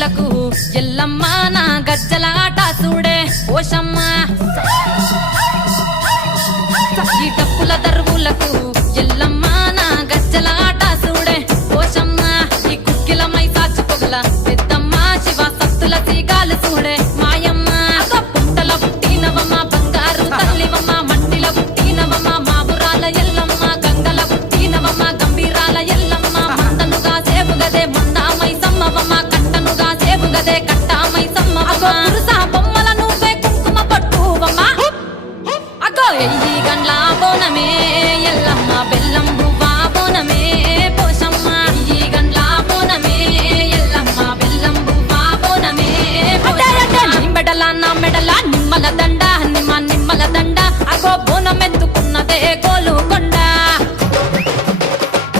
దరువులకు ఎల్లమ్మ నా గజ్జల ఆట చూడే ఓషమ్మ ఈ డప్పుల దరువులకు ఎల్లమ్మ